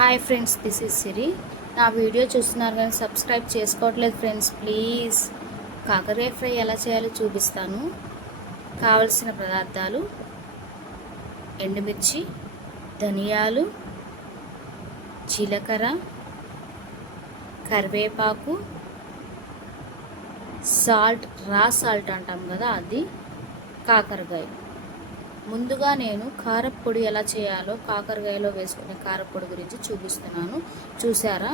Hi friends this is Siri నా video చూస్తున్నారు కానీ సబ్స్క్రైబ్ చేసుకోవట్లేదు ఫ్రెండ్స్ ప్లీజ్ కాకరకాయ ఫ్రై ఎలా చేయాలో చూపిస్తాను. కావలసిన పదార్థాలు ఎండుమిర్చి ధనియాలు జీలకర్ర కరివేపాకు సాల్ట్ రా సాల్ట్ అంటాం కదా అది కాకరకాయ. ముందుగా నేను కారప్పొడి ఎలా చేయాలో కాకరకాయలో వేసుకునే కారప్పొడి గురించి చూపిస్తున్నాను. చూసారా?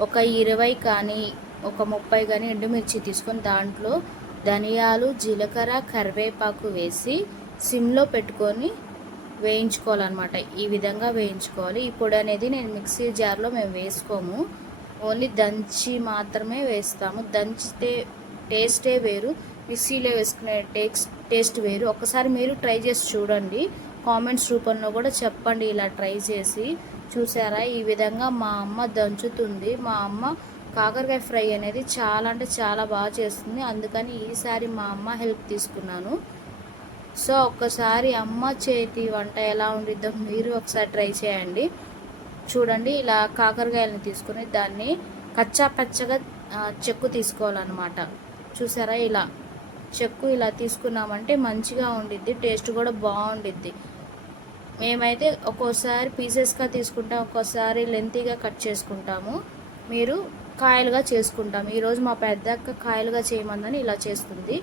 ఒక ఇరవై కానీ ఒక ముప్పై కానీ ఎండుమిర్చి తీసుకొని దాంట్లో ధనియాలు జీలకర్ర కరివేపాకు వేసి సిమ్లో పెట్టుకొని వేయించుకోవాలన్నమాట. ఈ విధంగా వేయించుకోవాలి. ఈ పొడి అనేది నేను మిక్సీ జార్లో మేము వేసుకోము. ఓన్లీ దంచి మాత్రమే వేస్తాము. దంచితే టేస్టే వేరు. మిక్సీలో వేసుకునే టేస్ట్ టేస్ట్ వేరు. ఒకసారి మీరు ట్రై చేసి చూడండి. కామెంట్స్ రూపంలో కూడా చెప్పండి ఇలా ట్రై చేసి. చూసారా? ఈ విధంగా మా అమ్మ దంచుతుంది. మా అమ్మ కాకరకాయ ఫ్రై అనేది చాలా అంటే చాలా బాగా చేస్తుంది. అందుకని ఈసారి మా అమ్మ హెల్ప్ తీసుకున్నాను. సో ఒక్కసారి అమ్మ చేతి వంట ఎలా ఉండిద్దో మీరు ఒకసారి ట్రై చేయండి. చూడండి ఇలా కాకరకాయలను తీసుకొని దాన్ని కచ్చా పచ్చగా చెక్కు తీసుకోవాలన్నమాట. చూసారా? ఇలా చెక్కు ఇలా తీసుకున్నామంటే మంచిగా ఉండిద్ది టేస్ట్ కూడా బాగుండిద్ది. మేమైతే ఒక్కోసారి పీసెస్గా తీసుకుంటాం ఒక్కోసారి లెంతీగా కట్ చేసుకుంటాము. మీరు కాయలుగా చేసుకుంటాం. ఈరోజు మా పెద్దక్క కాయలుగా చేయమందని ఇలా చేస్తుంది.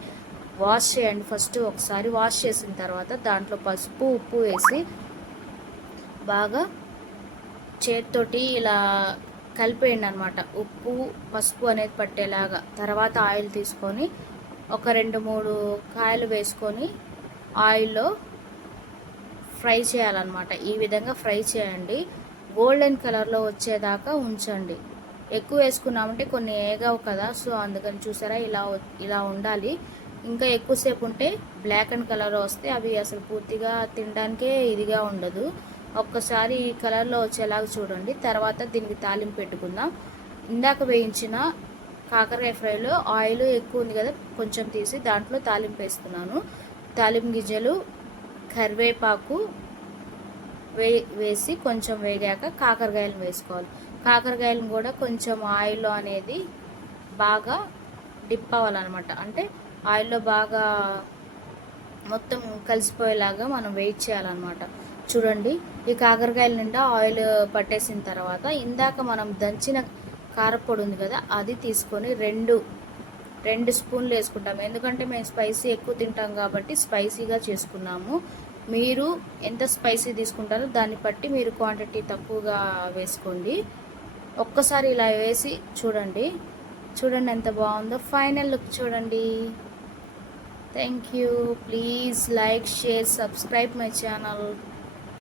వాష్ చేయండి ఫస్ట్ ఒకసారి వాష్ చేసిన తర్వాత దాంట్లో పసుపు ఉప్పు వేసి బాగా చేత్తోటి ఇలా కలిపేయండి అనమాట ఉప్పు పసుపు అనేది పట్టేలాగా. తర్వాత ఆయిల్ తీసుకొని ఒక రెండు మూడు కాయలు వేసుకొని ఆయిల్లో ఫ్రై చేయాలన్నమాట. ఈ విధంగా ఫ్రై చేయండి. గోల్డెన్ కలర్లో వచ్చేదాకా ఉంచండి. ఎక్కువ వేసుకున్నామంటే కొన్ని ఏగావు కదా సో అందుకని చూసారా ఇలా ఇలా ఉండాలి. ఇంకా ఎక్కువసేపు ఉంటే బ్లాక్ అండ్ కలర్ వస్తే అవి అసలు పూర్తిగా తినడానికే ఇదిగా ఉండదు. ఒక్కసారి ఈ కలర్లో వచ్చేలాగా చూడండి. తర్వాత దీనికి తాలింపు పెట్టుకుందాం. ఇందాక వేయించిన కాకరకాయ ఫ్రైలో ఆయిల్ ఎక్కువ ఉంది కదా కొంచెం తీసి దాంట్లో తాలింపు వేస్తున్నాను. తాలింపు గింజలు కరివేపాకు వే వేసి కొంచెం వేగాక కాకరకాయలు వేసుకోవాలి. కాకరకాయలను కూడా కొంచెం ఆయిల్లో అనేది బాగా డిప్ అవ్వాలన్నమాట. అంటే ఆయిల్లో బాగా మొత్తం కలిసిపోయేలాగా మనం వెయిట్ చేయాలన్నమాట. చూడండి ఈ కాకరకాయల నిండా ఆయిల్ పట్టేసిన తర్వాత ఇందాక మనం దంచిన కారపొడి ఉంది కదా అది తీసుకొని రెండు రెండు స్పూన్లు వేసుకుంటాం ఎందుకంటే మేము స్పైసీ ఎక్కువ తింటాం కాబట్టి స్పైసీగా చేసుకున్నాము. మీరు ఎంత స్పైసీ తీసుకుంటారో దాన్ని బట్టి మీరు క్వాంటిటీ తక్కువగా వేసుకోండి. ఒక్కసారి ఇలా వేసి చూడండి. చూడండి ఎంత బాగుందో. ఫైనల్ లుక్ చూడండి. Thank you. Please like share subscribe my channel.